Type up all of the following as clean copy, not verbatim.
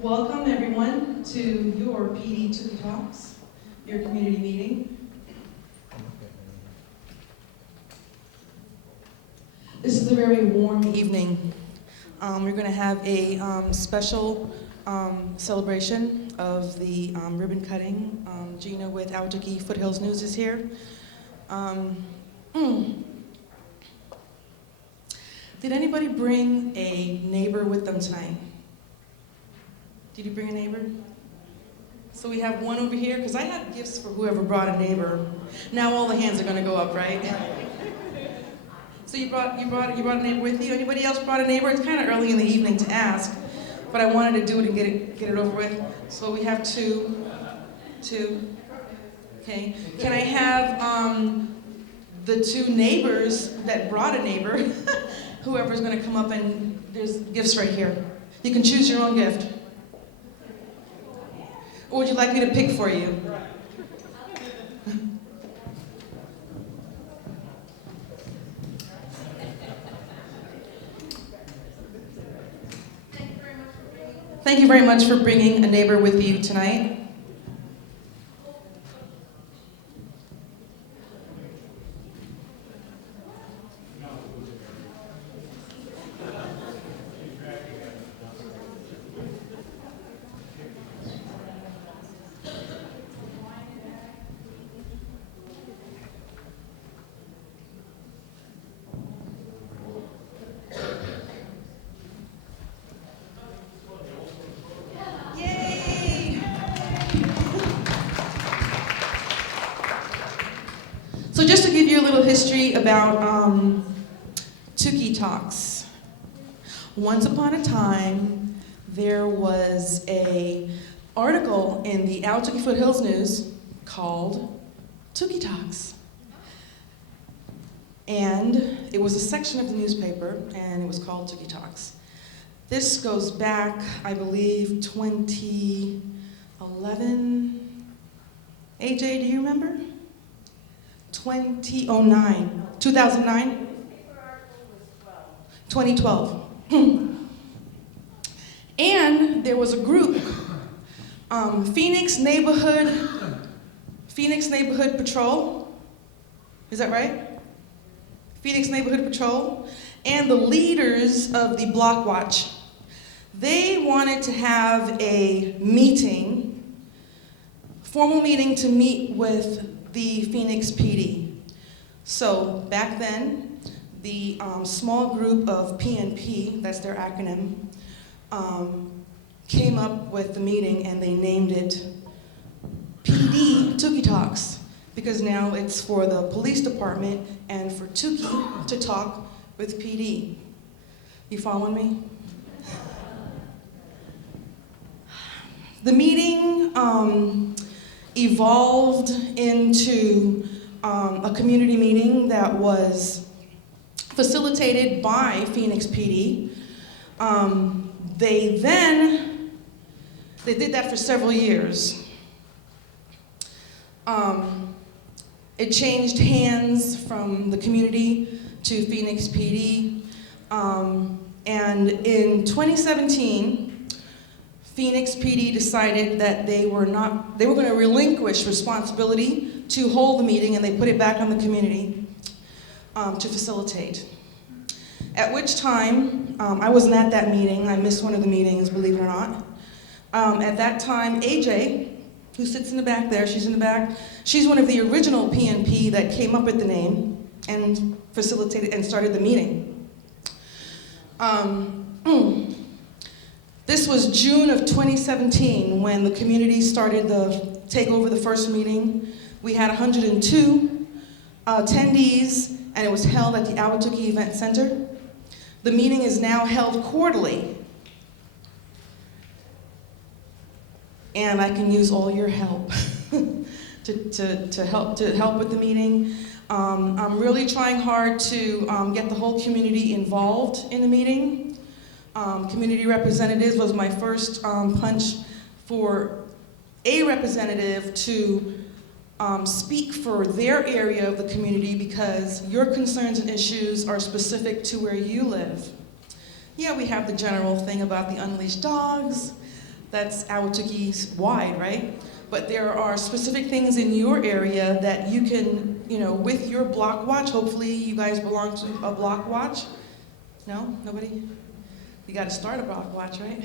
Welcome everyone to your PD Tukee Talks, your community meeting. This is a very warm evening. We're going to have a special celebration of the ribbon cutting. Gina with Ahwatukee Foothills News is here. Did anybody bring a neighbor with them tonight? Did you bring a neighbor? So we have one over here, because I have gifts for whoever brought a neighbor. Now all the hands are going to go up, right? So you brought a neighbor with you. Anybody else brought a neighbor? It's kind of early in the evening to ask, but I wanted to do it and get it over with. So we have two. Okay. Can I have the two neighbors that brought a neighbor? Whoever's going to come up, and there's gifts right here. You can choose your own gift. Or would you like me to pick for you? Thank you very much for bringing a neighbor with you tonight. So just to give you a little history about Tukee Talks. Once upon a time, there was an article in the Ahwatukee Foothills News called Tukee Talks. And it was a section of the newspaper, and it was called Tukee Talks. This goes back, I believe, 2011. AJ, do you remember? 2009. 2009? 2012. And there was a group, Phoenix Neighborhood Patrol. Is that right? Phoenix Neighborhood Patrol. And the leaders of the Block Watch. They wanted to have a meeting, formal meeting to meet with the Phoenix PD. So back then, the small group of PNP, that's their acronym, came up with the meeting, and they named it PD Tukee Talks, because now it's for the police department and for Tukee to talk with PD. You following me? The meeting evolved into a community meeting that was facilitated by Phoenix PD. They did that for several years. It changed hands from the community to Phoenix PD. And in 2017, Phoenix PD decided that they were going to relinquish responsibility to hold the meeting, and they put it back on the community to facilitate. At which time, I wasn't at that meeting. I missed one of the meetings, believe it or not. At that time, AJ, who sits in the back there, she's in the back, she's one of the original PNP that came up with the name and facilitated and started the meeting. This was June of 2017 when the community started to take over the first meeting. We had 102 attendees, and it was held at the Ahwatukee Event Center. The meeting is now held quarterly, and I can use all your help to help with the meeting. I'm really trying hard to get the whole community involved in the meeting. Community representatives was my first punch for a representative to speak for their area of the community, because your concerns and issues are specific to where you live. Yeah, we have the general thing about the unleashed dogs, That's Ahwatukee's wide, right? But there are specific things in your area that you can, with your block watch, hopefully you guys belong to a block watch. No? Nobody? You got to start a block watch, right?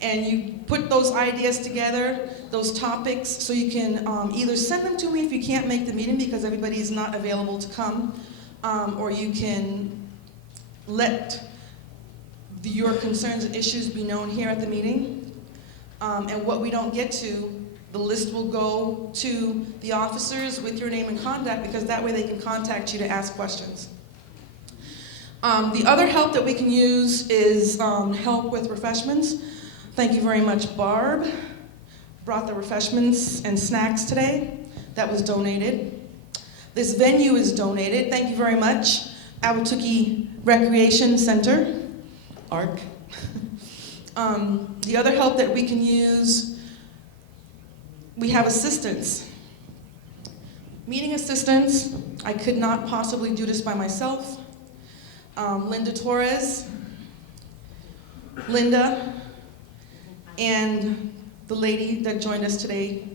And you put those ideas together, those topics, so you can either send them to me if you can't make the meeting because everybody is not available to come, or you can let your concerns and issues be known here at the meeting. And what we don't get to, the list will go to the officers with your name and contact because that way they can contact you to ask questions. The other help that we can use is help with refreshments. Thank you very much, Barb. Brought the refreshments and snacks today. That was donated. This venue is donated. Thank you very much. Ahwatukee Recreation Center, ARC. The other help that we can use, we have assistants. Meeting assistants, I could not possibly do this by myself. Linda Torres, Linda, and the lady that joined us today,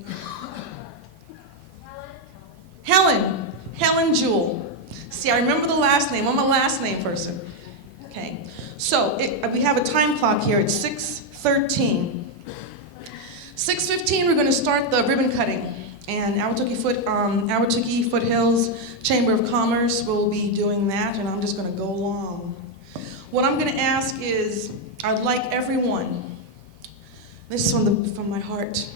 Helen Jewell. See, I remember the last name. I'm a last name person. Okay, so we have a time clock here. It's 6:13. 6:15, we're going to start the ribbon cutting. And Ahwatukee Foothills Chamber of Commerce will be doing that, and I'm just going to go along. What I'm going to ask is, I'd like everyone, this is from my heart,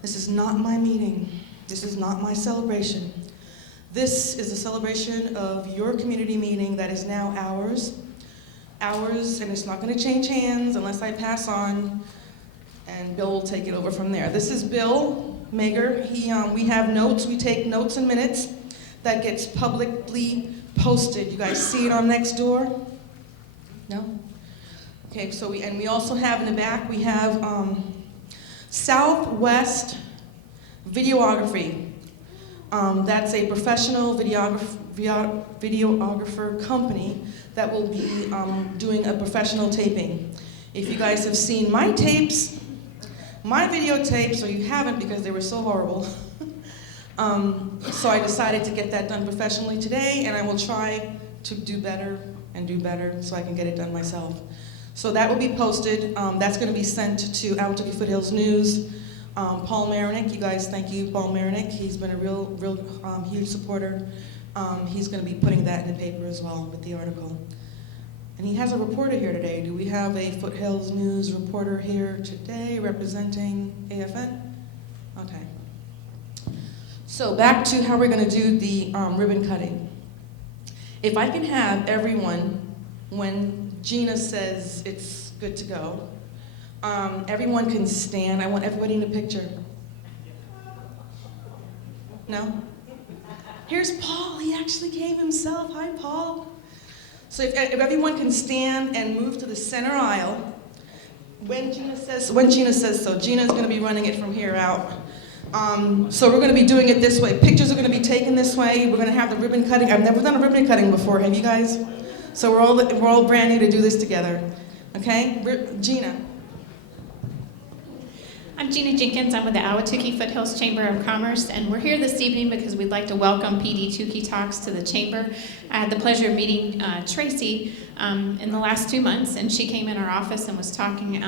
this is not my meeting, this is not my celebration. This is a celebration of your community meeting that is now ours, and it's not going to change hands unless I pass on, and Bill will take it over from there. This is Bill Mager. We have notes. We take notes and minutes that gets publicly posted. You guys see it on Nextdoor? No? Okay, so we also have in the back, we have Southwest Videography. That's a professional videographer company that will be doing a professional taping. If you guys have seen my tapes, my videotapes, or you haven't because they were so horrible, so I decided to get that done professionally today, and I will try to do better so I can get it done myself. So that will be posted. That's going to be sent to Ahwatukee Foothills News. Paul Marinick, you guys, thank you, Paul Marinick. He's been a real huge supporter. He's going to be putting that in the paper as well with the article. And he has a reporter here today. Do we have a Foothills News reporter here today representing AFN? Okay. So back to how we're going to do the ribbon cutting. If I can have everyone, when Gina says it's good to go, everyone can stand. I want everybody in the picture. No? Here's Paul. He actually came himself. Hi, Paul. So if everyone can stand and move to the center aisle, when Gina says so, Gina's going to be running it from here out. So we're going to be doing it this way. Pictures are going to be taken this way. We're going to have the ribbon cutting. I've never done a ribbon cutting before. Have you guys? So we're all brand new to do this together. Okay? Gina. I'm Gina Jenkins. I'm with the Ahwatukee Foothills Chamber of Commerce, and we're here this evening because we'd like to welcome PD Tukee Talks to the Chamber. I had the pleasure of meeting Tracy in the last 2 months, and she came in our office and was talking.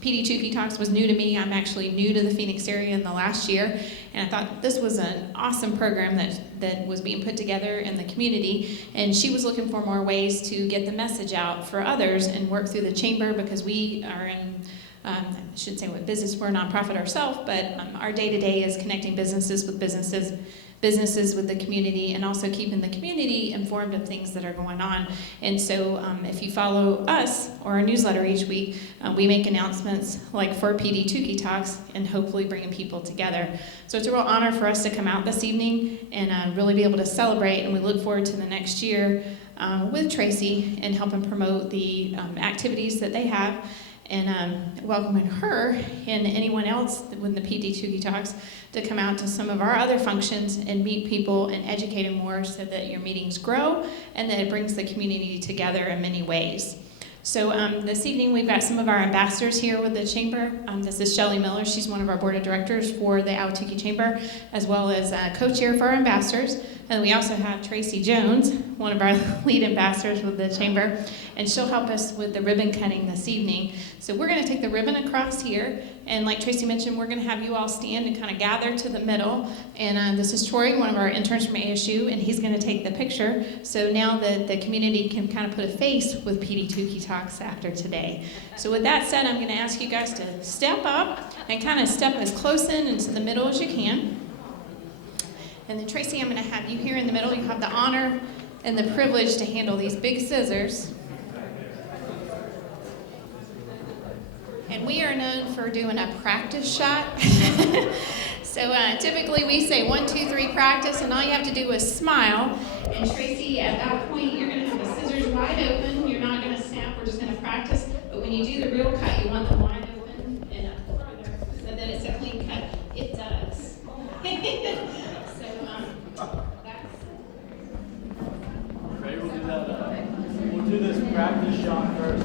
PD Tukee Talks was new to me. I'm actually new to the Phoenix area in the last year, and I thought this was an awesome program that was being put together in the community, and she was looking for more ways to get the message out for others and work through the chamber because we are in I should say what business, we're a nonprofit ourselves, but our day-to-day is connecting businesses with the community, and also keeping the community informed of things that are going on. And so if you follow us or our newsletter each week, we make announcements like for PD Tukee Talks and hopefully bringing people together. So it's a real honor for us to come out this evening and really be able to celebrate, and we look forward to the next year with Tracy and helping promote the activities that they have. And welcoming her and anyone else with the PD Tukee Talks to come out to some of our other functions and meet people and educate them more so that your meetings grow and that it brings the community together in many ways. So this evening we've got some of our ambassadors here with the Chamber. This is Shelley Miller. She's one of our board of directors for the Ahwatukee Chamber, as well as co-chair for our ambassadors. And we also have Tracy Jones, one of our lead ambassadors with the Chamber, and she'll help us with the ribbon cutting this evening. So we're going to take the ribbon across here, and like Tracy mentioned, we're going to have you all stand and kind of gather to the middle. And this is Troy, one of our interns from ASU, and he's going to take the picture. So now the community can kind of put a face with PD Tukee Talks after today. So with that said, I'm going to ask you guys to step up and kind of step as close in into the middle as you can. And then Tracy, I'm going to have you here in the middle. You have the honor and the privilege to handle these big scissors. And we are known for doing a practice shot. So typically we say 1, 2, 3, practice, and all you have to do is smile. And Tracy, at that point, you're going to have the scissors wide open. You're not going to snap. We're just going to practice. But when you do the real cut, you want them wide open and so that it's a clean cut. It does. We'll do this practice shot first.